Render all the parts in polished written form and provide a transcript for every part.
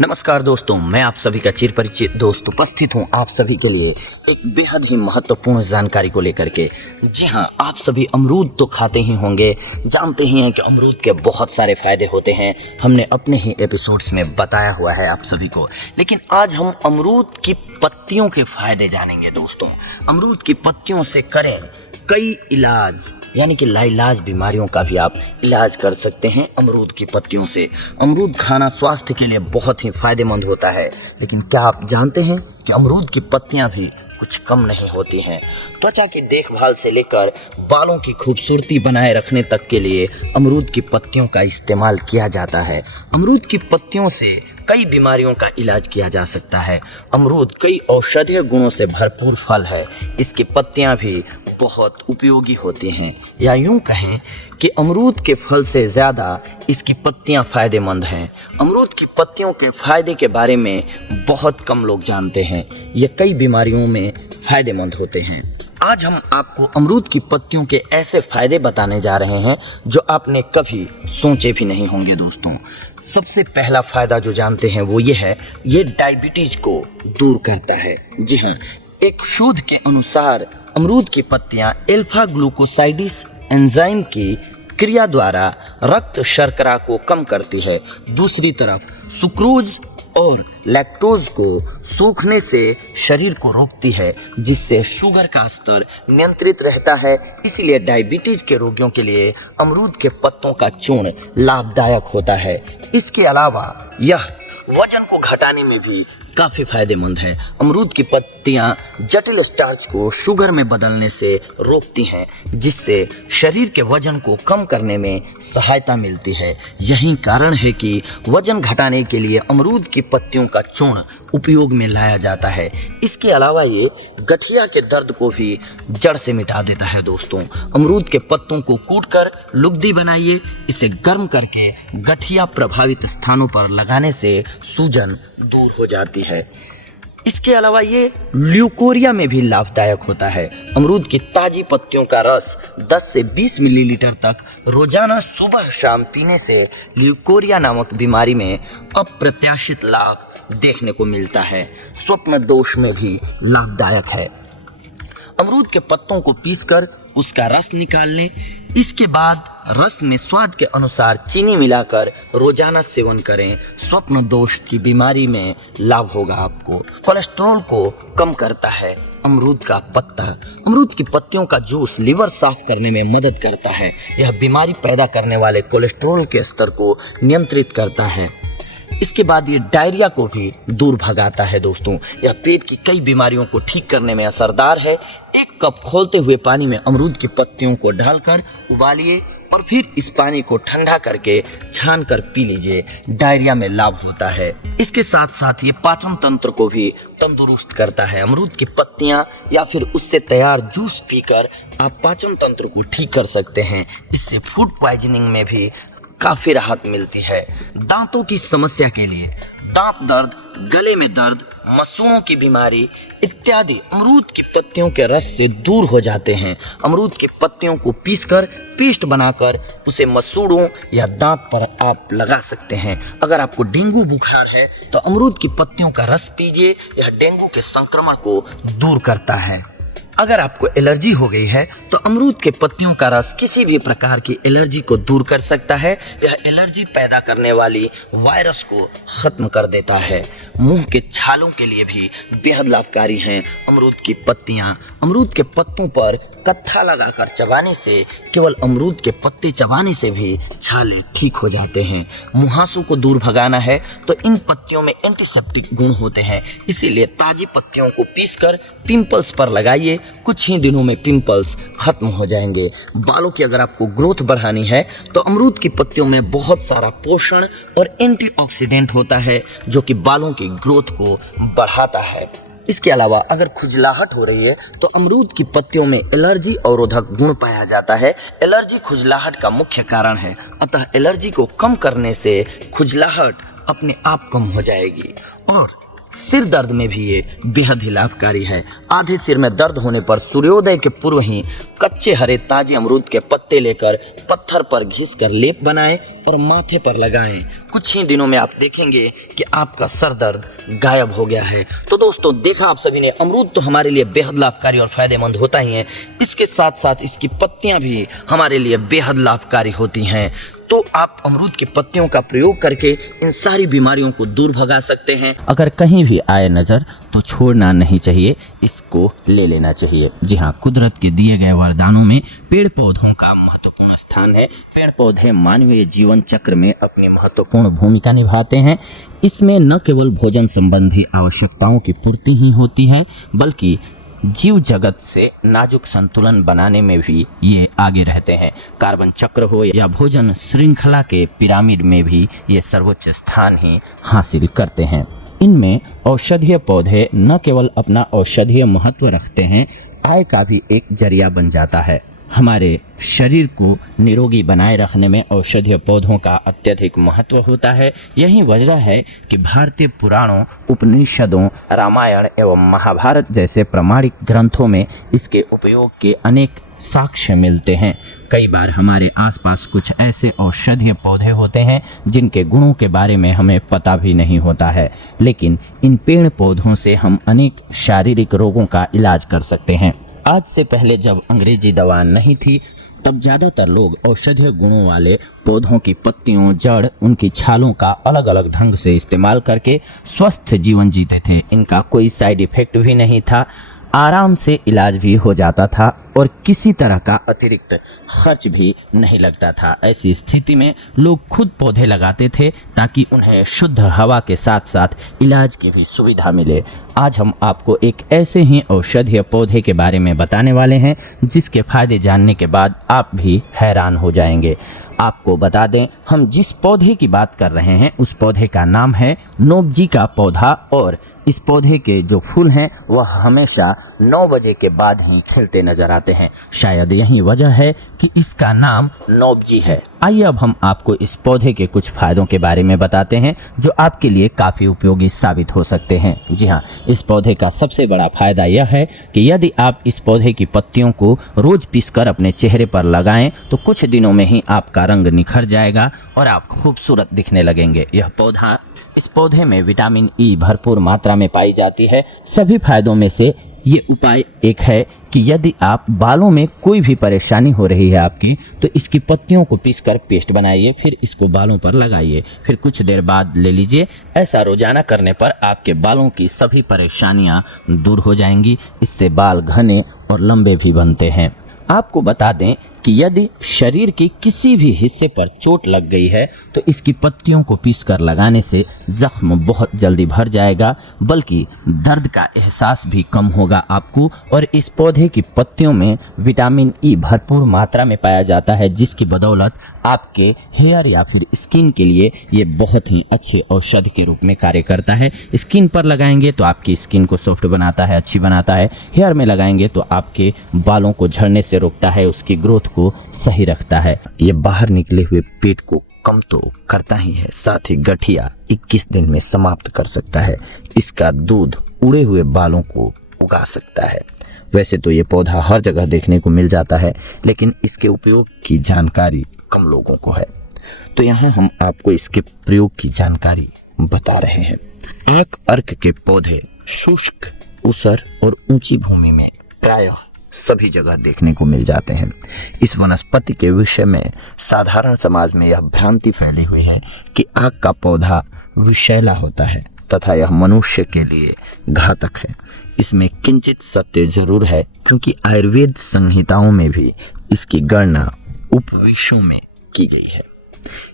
नमस्कार दोस्तों, मैं आप सभी का चिर परिचित दोस्त उपस्थित हूं आप सभी के लिए एक बेहद ही महत्वपूर्ण जानकारी को लेकर के। जी हां, आप सभी अमरूद तो खाते ही होंगे, जानते ही हैं कि अमरूद के बहुत सारे फायदे होते हैं। हमने अपने ही एपिसोड्स में बताया हुआ है आप सभी को। लेकिन आज हम अमरूद की पत्तियों के फायदे जानेंगे दोस्तों। अमरूद की पत्तियों से करें कई इलाज, यानी कि लाइलाज बीमारियों का भी आप इलाज कर सकते हैं अमरूद की पत्तियों से। अमरूद खाना स्वास्थ्य के लिए बहुत ही फायदेमंद होता है। लेकिन क्या आप जानते हैं कि अमरूद की पत्तियां भी कुछ कम नहीं होती हैं। त्वचा की देखभाल से लेकर बालों की खूबसूरती बनाए रखने तक के लिए अमरूद की पत्तियों का इस्तेमाल किया जाता है। अमरूद की पत्तियों से कई बीमारियों का इलाज किया जा सकता है। अमरूद कई औषधीय गुणों से भरपूर फल है। इसकी पत्तियां भी बहुत उपयोगी होती हैं, या यूं कहें कि अमरूद के फल से ज़्यादा इसकी पत्तियां फायदेमंद हैं। अमरूद की पत्तियों के फायदे के बारे में बहुत कम लोग जानते हैं। ये कई बीमारियों में फायदेमंद होते हैं। आज हम आपको अमरूद की पत्तियों के ऐसे फायदे बताने जा रहे हैं जो आपने कभी सोचे भी नहीं होंगे दोस्तों। सबसे पहला फायदा जो जानते हैं वो ये है, ये डायबिटीज को दूर करता है। जी हाँ, एक शोध के अनुसार अमरूद की पत्तियां अल्फा ग्लूकोसाइडिस एंजाइम की क्रिया द्वारा रक्त शर्करा को कम करती है। दूसरी तरफ सुक्रोज और लैक्टोज को सूखने से शरीर को रोकती है, जिससे शुगर का स्तर नियंत्रित रहता है। इसीलिए डायबिटीज के रोगियों के लिए अमरूद के पत्तों का चूर्ण लाभदायक होता है। इसके अलावा यह वजन को घटाने में भी काफ़ी फायदेमंद है। अमरूद की पत्तियां जटिल स्टार्च को शुगर में बदलने से रोकती हैं, जिससे शरीर के वजन को कम करने में सहायता मिलती है। यही कारण है कि वजन घटाने के लिए अमरूद की पत्तियों का चूर्ण उपयोग में लाया जाता है। इसके अलावा ये गठिया के दर्द को भी जड़ से मिटा देता है दोस्तों। अमरूद के पत्तों को कूटकर लुगदी बनाइए, इसे गर्म करके गठिया प्रभावित स्थानों पर लगाने से सूजन दूर हो जाती है। इसके अलावा ये ल्यूकोरिया में भी लाभदायक होता है। अमरूद की ताजी पत्तियों का रस 10 से 20 मिलीलीटर तक रोजाना सुबह शाम पीने से ल्यूकोरिया नामक बीमारी में अप्रत्याशित लाभ देखने को मिलता है। स्वप्न दोष में भी लाभदायक है। अमरूद के पत्तों को पीसकर उसका रस निकाल लें। इसके बाद रस में स्वाद के अनुसार चीनी मिलाकर रोजाना सेवन करें। स्वप्न दोष की बीमारी में लाभ होगा आपको। कोलेस्ट्रॉल को कम करता है अमरूद का पत्ता। अमरूद की पत्तियों का जूस लिवर साफ करने में मदद करता है। यह बीमारी पैदा करने वाले कोलेस्ट्रॉल के स्तर को नियंत्रित करता है। इसके बाद ये डायरिया को भी दूर भगाता है दोस्तों। यह पेट की कई बीमारियों को ठीक करने में असरदार है। 1 कप खौलते हुए पानी में अमरूद की पत्तियों को डालकर उबालिए और फिर इस पानी को ठंडा करके छान कर पी लीजिए। डायरिया में लाभ होता है। इसके साथ साथ ये पाचन तंत्र को भी तंदुरुस्त करता है। अमरूद की पत्तियां या फिर उससे तैयार जूस पीकर आप पाचन तंत्र को ठीक कर सकते हैं। इससे फूड पॉइजनिंग में भी काफी राहत मिलती है। दांतों की समस्या के लिए दांत दर्द, गले में दर्द, मसूड़ों की बीमारी इत्यादि अमरूद की पत्तियों के रस से दूर हो जाते हैं। अमरूद की पत्तियों को पीसकर पेस्ट बनाकर उसे मसूड़ों या दांत पर आप लगा सकते हैं। अगर आपको डेंगू बुखार है तो अमरूद की पत्तियों का रस पीजिए। यह डेंगू के संक्रमण को दूर करता है। अगर आपको एलर्जी हो गई है तो अमरूद के पत्तियों का रस किसी भी प्रकार की एलर्जी को दूर कर सकता है। यह एलर्जी पैदा करने वाली वायरस को खत्म कर देता है। मुंह के छालों के लिए भी बेहद लाभकारी हैं अमरूद की पत्तियां। अमरूद के पत्तों पर कत्था लगाकर चबाने से, केवल अमरूद के पत्ते चबाने से भी छाले ठीक हो जाते हैं। मुहासों को दूर भगाना है तो इन पत्तियों में एंटीसेप्टिक गुण होते हैं। इसीलिए ताजी पत्तियों को पीसकर पिंपल्स पर लगाइए। कुछ ही दिनों में पिंपल्स खत्म हो जाएंगे। बालों की अगर आपको ग्रोथ बढ़ानी है तो अमरूद की पत्तियों में बहुत सारा पोषण और एंटीऑक्सीडेंट होता है, जो कि बालों की ग्रोथ को बढ़ाता है। इसके अलावा अगर खुजलाहट हो रही है तो अमरूद की पत्तियों में एलर्जी अवरोधक गुण पाया जाता है। एलर्जी खुजलाहट का मुख्य कारण है, अतः एलर्जी को कम करने से खुजलाहट अपने आप कम हो जाएगी। और सिर दर्द में भी ये बेहद ही लाभकारी है। आधे सिर में दर्द होने पर सूर्योदय के पूर्व ही कच्चे हरे ताजे अमरूद के पत्ते लेकर पत्थर पर घिसकर लेप बनाएं और माथे पर लगाएं। कुछ ही दिनों में आप देखेंगे कि आपका सर दर्द गायब हो गया है। तो दोस्तों, देखा आप सभी ने, अमरूद तो हमारे लिए बेहद लाभकारी और फायदेमंद होता ही है, इसके साथ साथ इसकी पत्तियां भी हमारे लिए बेहद लाभकारी होती हैं। तो आप अमरूद की पत्तियों का प्रयोग करके इन सारी बीमारियों को दूर भगा सकते हैं। अगर कहीं भी आए नजर तो छोड़ना नहीं चाहिए, इसको ले लेना चाहिए। जी हाँ, कुदरत के दिए गए वरदानों में पेड़ पौधों का महत्वपूर्ण स्थान है। पेड़ पौधे मानवीय जीवन चक्र में अपनी महत्वपूर्ण भूमिका निभाते हैं। इसमें न केवल भोजन संबंधी आवश्यकताओं की पूर्ति ही होती है, बल्कि जीव जगत से नाजुक संतुलन बनाने में भी ये आगे रहते हैं। कार्बन चक्र हो या भोजन श्रृंखला के पिरामिड में भी ये सर्वोच्च स्थान ही हासिल करते हैं। इनमें औषधीय पौधे न केवल अपना औषधीय महत्व रखते हैं, आय का भी एक जरिया बन जाता है। हमारे शरीर को निरोगी बनाए रखने में औषधीय पौधों का अत्यधिक महत्व होता है। यही वजह है कि भारतीय पुराणों, उपनिषदों, रामायण एवं महाभारत जैसे प्रामाणिक ग्रंथों में इसके उपयोग के अनेक साक्ष्य मिलते हैं। कई बार हमारे आसपास कुछ ऐसे औषधीय पौधे होते हैं जिनके गुणों के बारे में हमें पता भी नहीं होता है, लेकिन इन पेड़ पौधों से हम अनेक शारीरिक रोगों का इलाज कर सकते हैं। आज से पहले जब अंग्रेजी दवा नहीं थी, तब ज़्यादातर लोग औषधीय गुणों वाले पौधों की पत्तियों, जड़, उनकी छालों का अलग अलग ढंग से इस्तेमाल करके स्वस्थ जीवन जीते थे। इनका कोई साइड इफ़ेक्ट भी नहीं था, आराम से इलाज भी हो जाता था और किसी तरह का अतिरिक्त खर्च भी नहीं लगता था। ऐसी स्थिति में लोग खुद पौधे लगाते थे ताकि उन्हें शुद्ध हवा के साथ साथ इलाज की भी सुविधा मिले। आज हम आपको एक ऐसे ही औषधीय पौधे के बारे में बताने वाले हैं जिसके फायदे जानने के बाद आप भी हैरान हो जाएंगे। आपको बता दें, हम जिस पौधे की बात कर रहे हैं उस पौधे का नाम है नोबजी का पौधा, और इस पौधे के जो फूल हैं वह हमेशा 9 बजे के बाद ही खिलते नजर आते हैं। शायद यही वजह है कि इसका नाम नोबजी है। आइए अब हम आपको इस पौधे के कुछ फायदों के बारे में बताते हैं जो आपके लिए काफ़ी उपयोगी साबित हो सकते हैं। जी हाँ, इस पौधे का सबसे बड़ा फायदा यह है कि यदि आप इस पौधे की पत्तियों को रोज पीसकर अपने चेहरे पर लगाएं तो कुछ दिनों में ही आपका रंग निखर जाएगा और आप खूबसूरत दिखने लगेंगे। इस पौधे में विटामिन ई भरपूर मात्रा में पाई जाती है। सभी फायदों में से ये उपाय एक है कि यदि आप बालों में कोई भी परेशानी हो रही है आपकी, तो इसकी पत्तियों को पीसकर पेस्ट बनाइए, फिर इसको बालों पर लगाइए, फिर कुछ देर बाद ले लीजिए। ऐसा रोजाना करने पर आपके बालों की सभी परेशानियां दूर हो जाएंगी। इससे बाल घने और लंबे भी बनते हैं। आपको बता दें कि यदि शरीर के किसी भी हिस्से पर चोट लग गई है तो इसकी पत्तियों को पीसकर लगाने से जख्म बहुत जल्दी भर जाएगा, बल्कि दर्द का एहसास भी कम होगा आपको। और इस पौधे की पत्तियों में विटामिन ई भरपूर मात्रा में पाया जाता है, जिसकी बदौलत आपके हेयर या फिर स्किन के लिए ये बहुत ही अच्छे औषधि के रूप में कार्य करता है। स्किन पर लगाएंगे तो आपकी स्किन को सॉफ्ट बनाता है, अच्छी बनाता है। हेयर में लगाएंगे तो आपके बालों को झड़ने से रोकता है, उसकी ग्रोथ को सही रखता है। ये बाहर निकले हुए पेट को कम तो करता ही है, साथ ही गठिया 21 दिन में समाप्त कर सकता है। इसका दूध उड़े हुए बालों को उगा सकता है। वैसे तो ये पौधा हर जगह देखने को मिल जाता है, लेकिन इसके उपयोग की जानकारी कम लोगों को है, तो यहाँ हम आपको इसके प्रयोग की जानकारी बता रहे हैं। आंख अर्क के पौधे शुष्क, ऊसर और ऊंची भूमि में प्रायः सभी जगह देखने को मिल जाते हैं। इस वनस्पति के विषय में साधारण समाज में यह भ्रांति फैली हुई है कि आक का पौधा विषैला होता है तथा यह मनुष्य के लिए घातक है। इसमें किंचित सत्य जरूर है, क्योंकि आयुर्वेद संहिताओं में भी इसकी गणना उपविषों में की गई है।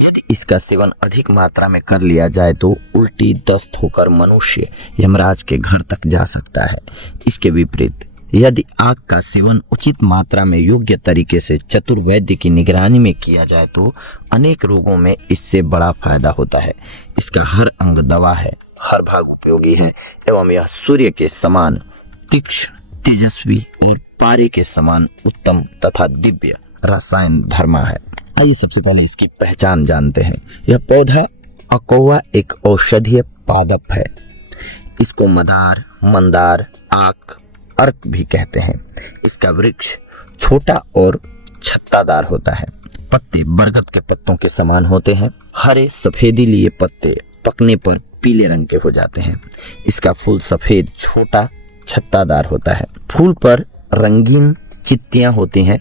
यदि इसका सेवन अधिक मात्रा में कर लिया जाए तो उल्टी दस्त होकर मनुष्य यमराज के घर तक जा सकता है। इसके विपरीत यदि आग का सेवन उचित मात्रा में योग्य तरीके से चतुर्वैद्य की निगरानी में किया जाए तो अनेक रोगों में इससे बड़ा फायदा होता है। इसका हर अंग दवा है, हर भाग उपयोगी है एवं यह सूर्य के समान तीक्ष्ण, तेजस्वी और पारे के समान उत्तम तथा दिव्य रसायन धर्मा है। आइए सबसे पहले इसकी पहचान जानते हैं। यह पौधा अकोवा एक औषधीय पादप है। इसको मदार, मंदार, आक, अर्क भी कहते हैं। इसका वृक्ष छोटा और छत्तादार होता है। पत्ते बरगद के पत्तों के समान होते हैं। हरे सफेदी लिए पत्ते पकने पर पीले रंग के हो जाते हैं। इसका फूल सफेद, छोटा, छत्तादार होता है। फूल पर रंगीन चित्तियां होती हैं।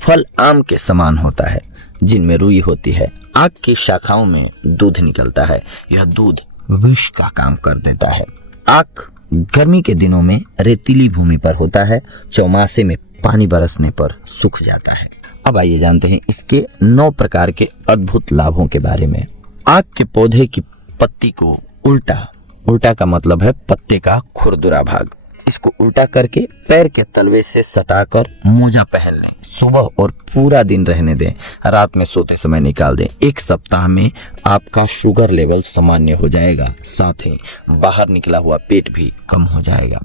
फल आम के समान होता है जिनमें रुई होती है। आक की शाखाओं में दूध निकलता है। यह दूध विष का काम कर देता है। आक गर्मी के दिनों में रेतीली भूमि पर होता है। चौमासे में पानी बरसने पर सूख जाता है। अब आइए जानते हैं इसके 9 प्रकार के अद्भुत लाभों के बारे में। आक के पौधे की पत्ती को उल्टा का मतलब है पत्ते का खुरदुरा भाग। इसको उल्टा करके पैर के तलवे से सटाकर मोजा पहन लें। सुबह और पूरा दिन रहने दें। रात में सोते समय निकाल दें। 1 सप्ताह में आपका शुगर लेवल सामान्य हो जाएगा। साथ ही बाहर निकला हुआ पेट भी कम हो जाएगा।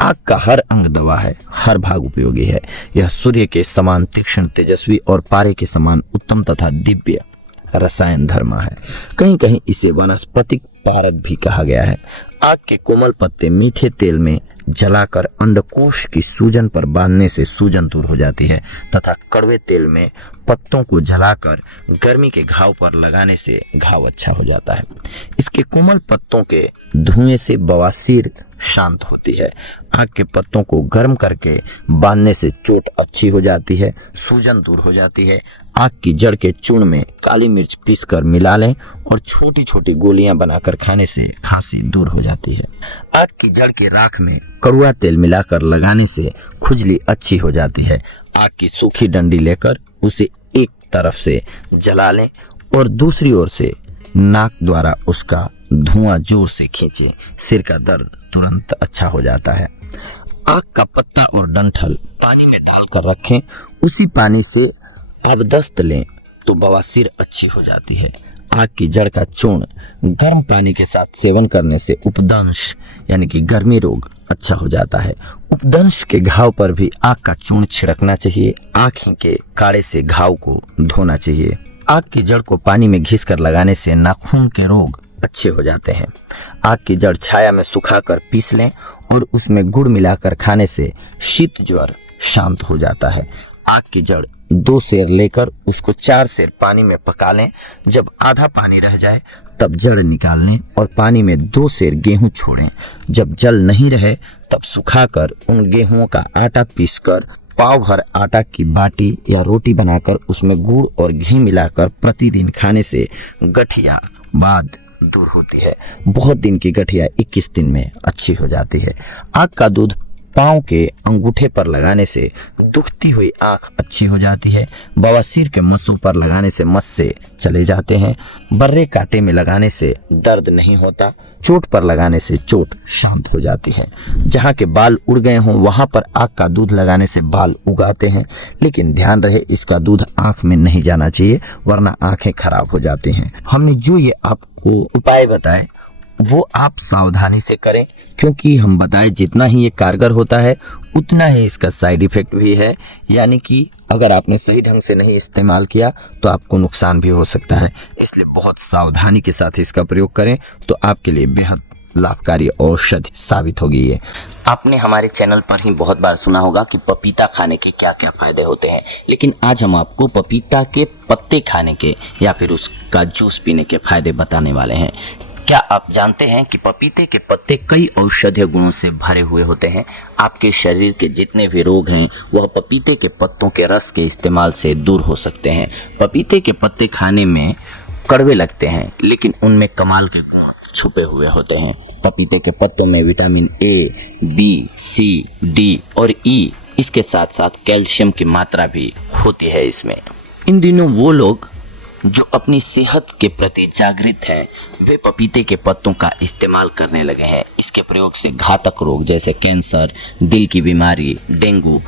आक का हर अंग दवा है, हर भाग उपयोगी है। यह सूर्य के समान तीक्ष्ण, तेजस्वी और पारे के समान उत्तम तथा दिव्य रसायन धर्मा है। कहीं कहीं इसे वनस्पतिक पारक भी कहा गया है। आक के कोमल पत्ते मीठे तेल में जलाकर अंडकोश की सूजन पर बांधने से सूजन दूर हो जाती है तथा कड़वे तेल में पत्तों को जलाकर गर्मी के घाव पर लगाने से घाव अच्छा हो जाता है। इसके कोमल पत्तों के धुएं से बवासीर शांत होती है। आक के पत्तों को गर्म करके बांधने से चोट अच्छी हो जाती है, सूजन दूर हो जाती है। आक की जड़ के चूर्ण में काली मिर्च पीसकर मिला लें और छोटी छोटी गोलियां बनाकर खाने से खांसी दूर हो जाती है। आक की जड़ के राख में कड़वा तेल मिलाकर लगाने से खुजली अच्छी हो जाती है। आक की सूखी डंडी लेकर उसे एक तरफ से जला लें और दूसरी ओर से नाक द्वारा उसका धुआं जोर से खींचे। सिर का दर्द तुरंत अच्छा हो जाता है। आक का पत्ता और डंठल पानी में डालकर रखें। उसी पानी से आप दस्त लें तो बवासीर अच्छी हो जाती है। आक की जड़ का चूर्ण गर्म पानी के साथ सेवन करने से उपदंश यानी कि गर्मी रोग अच्छा हो जाता है। उपदंश के घाव पर भी आक का चूर्ण छिड़कना चाहिए। आँखों के काड़े से घाव को धोना चाहिए। आक की जड़ को पानी में घिसकर लगाने से नाखून के रोग अच्छे हो जाते हैं। आक की जड़ छाया में सुखाकर पीस लें और उसमें गुड़ मिलाकर खाने से शीत ज्वर शांत हो जाता है। आक की जड़ 2 सेर लेकर उसको 4 सेर पानी में पका लें। जब आधा पानी रह जाए तब जड़ निकाल लें और पानी में 2 सेर गेहूं छोड़ें। जब जल नहीं रहे तब सुखाकर उन गेहूं का आटा पीसकर पाव भर आटा की बाटी या रोटी बनाकर उसमें गुड़ और घी मिलाकर प्रतिदिन खाने से गठिया बाद दूर होती है। बहुत दिन की गठिया 21 दिन में अच्छी हो जाती है। आक का दूध पाँव के अंगूठे पर लगाने से दुखती हुई आंख अच्छी हो जाती है। बवासीर के मस्सों पर लगाने से मस्से चले जाते हैं। बर्रे कांटे में लगाने से दर्द नहीं होता। चोट पर लगाने से चोट शांत हो जाती है। जहाँ के बाल उड़ गए हों वहाँ पर आक का दूध लगाने से बाल उगाते हैं। लेकिन ध्यान रहे इसका दूध आँख में नहीं जाना चाहिए वरना आँखें खराब हो जाती हैं। हमने जो ये आपको उपाय बताए वो आप सावधानी से करें, क्योंकि हम बताएं जितना ही ये कारगर होता है उतना ही इसका साइड इफेक्ट भी है। यानी कि अगर आपने सही ढंग से नहीं इस्तेमाल किया तो आपको नुकसान भी हो सकता है। इसलिए बहुत सावधानी के साथ इसका प्रयोग करें तो आपके लिए बेहद लाभकारी औषधि साबित होगी ये। आपने हमारे चैनल पर ही बहुत बार सुना होगा कि पपीता खाने के क्या क्या फायदे होते हैं, लेकिन आज हम आपको पपीता के पत्ते खाने के या फिर उसका जूस पीने के फायदे बताने वाले हैं। क्या आप जानते हैं कि पपीते के पत्ते कई औषधीय गुणों से भरे हुए होते हैं। आपके शरीर के जितने भी रोग हैं वह पपीते के पत्तों के रस के इस्तेमाल से दूर हो सकते हैं। पपीते के पत्ते खाने में कड़वे लगते हैं लेकिन उनमें कमाल के छुपे हुए होते हैं। पपीते के पत्तों में vitamin A, B, C, D और ई, इसके साथ साथ कैल्शियम की मात्रा भी होती है इसमें। इन दिनों वो लोग जो अपनी सेहत के प्रति जागृत हैं वे पपीते के पत्तों का इस्तेमाल करने लगे हैं। इसके प्रयोग से घातक रोग जैसे कैंसर, दिल की बीमारी, डेंगू,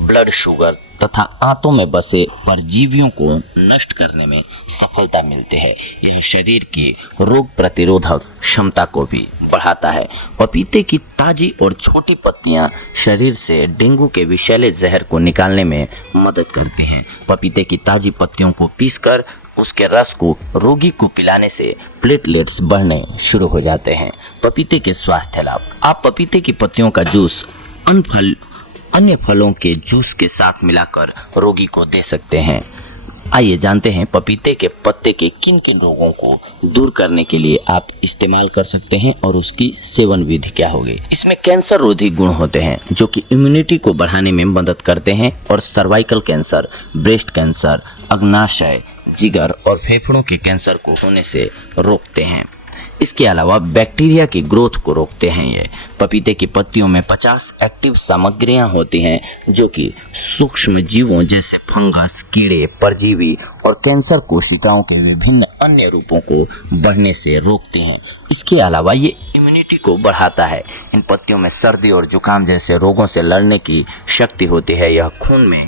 ब्लड शुगर तथा आंतों में बसे परजीवियों को नष्ट करने में सफलता मिलती है। यह शरीर की रोग प्रतिरोधक क्षमता को भी बढ़ाता है। पपीते की ताजी और छोटी पत्तियां शरीर से डेंगू के विषैले जहर को निकालने में मदद करती हैं। पपीते की ताजी पत्तियों को पीसकर उसके रस को रोगी को पिलाने से प्लेटलेट्स बढ़ने शुरू हो जाते हैं। पपीते के स्वास्थ्य लाभ। आप पपीते की पत्तियों का जूस अन्य फलों के जूस के साथ मिलाकर रोगी को दे सकते हैं। आइए जानते हैं पपीते के पत्ते के किन किन रोगों को दूर करने के लिए आप इस्तेमाल कर सकते हैं और उसकी सेवन विधि क्या होगी। इसमें कैंसर रोधी गुण होते हैं जो कि इम्यूनिटी को बढ़ाने में मदद करते हैं और सर्वाइकल कैंसर, ब्रेस्ट कैंसर, अग्नाशय, जिगर और फेफड़ों के कैंसर को होने से रोकते हैं। इसके अलावा बैक्टीरिया की ग्रोथ को रोकते हैं। ये पपीते की पत्तियों में 50 एक्टिव सामग्रियां होती हैं जो कि सूक्ष्म जीवों जैसे फंगस, कीड़े, परजीवी और कैंसर कोशिकाओं के विभिन्न अन्य रूपों को बढ़ने से रोकते हैं। इसके अलावा ये इम्यूनिटी को बढ़ाता है। इन पत्तियों में सर्दी और जुकाम जैसे रोगों से लड़ने की शक्ति होती है। यह खून में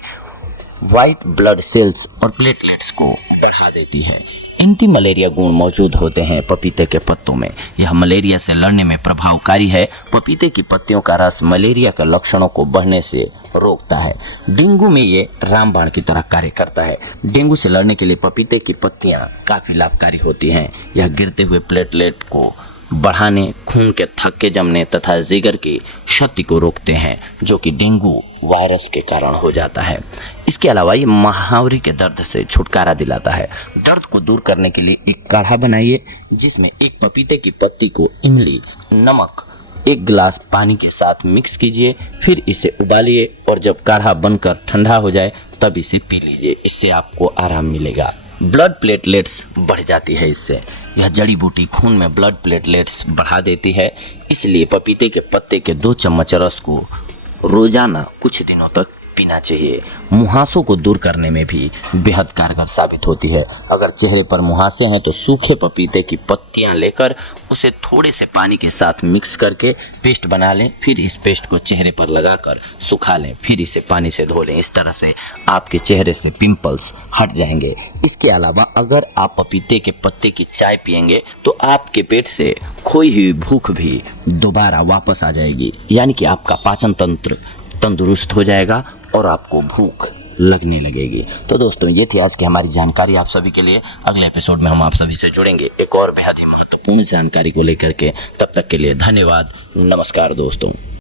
व्हाइट ब्लड सेल्स और प्लेटलेट्स को बढ़ा देती है। एंटी मलेरिया गुण मौजूद होते हैं पपीते के पत्तों में। यह मलेरिया से लड़ने में प्रभावकारी है। पपीते की पत्तियों का रस मलेरिया के लक्षणों को बढ़ने से रोकता है। डेंगू में ये रामबाण की तरह कार्य करता है। डेंगू से लड़ने के लिए पपीते की पत्तियां काफ़ी लाभकारी होती हैं। यह गिरते हुए प्लेटलेट को बढ़ाने, खून के थक्के जमने तथा जिगर की क्षति को रोकते हैं जो कि डेंगू वायरस के कारण हो जाता है। इसके अलावा ये महावरी के दर्द से छुटकारा दिलाता है। दर्द को दूर करने के लिए एक काढ़ा बनाइए जिसमें एक पपीते की पत्ती को इमली, नमक, 1 गिलास पानी के साथ मिक्स कीजिए, फिर इसे उबालिए और जब काढ़ा बनकर ठंडा हो जाए तब इसे पी लीजिए। इससे आपको आराम मिलेगा। ब्लड प्लेटलेट्स बढ़ जाती है इससे। यह जड़ी बूटी खून में ब्लड प्लेटलेट्स बढ़ा देती है। इसलिए पपीते के पत्ते के 2 चम्मच रस को रोजाना कुछ दिनों तक पीना चाहिए। मुहासों को दूर करने में भी बेहद कारगर साबित होती है। अगर चेहरे पर मुहासे हैं तो सूखे पपीते की पत्तियां लेकर उसे थोड़े से पानी के साथ मिक्स करके पेस्ट बना लें, फिर इस पेस्ट को चेहरे पर लगाकर सुखा लें, फिर इसे पानी से धो लें। इस तरह से आपके चेहरे से पिंपल्स हट जाएंगे। इसके अलावा अगर आप पपीते के पत्ते की चाय पिएंगे तो आपके पेट से खोई हुई भूख भी दोबारा वापस आ जाएगी, यानी कि आपका पाचन तंत्र तंदुरुस्त हो जाएगा और आपको भूख लगने लगेगी। तो दोस्तों, ये थी आज की हमारी जानकारी आप सभी के लिए। अगले एपिसोड में हम आप सभी से जुड़ेंगे एक और बेहद ही महत्वपूर्ण जानकारी को लेकर के। तब तक के लिए धन्यवाद। नमस्कार दोस्तों।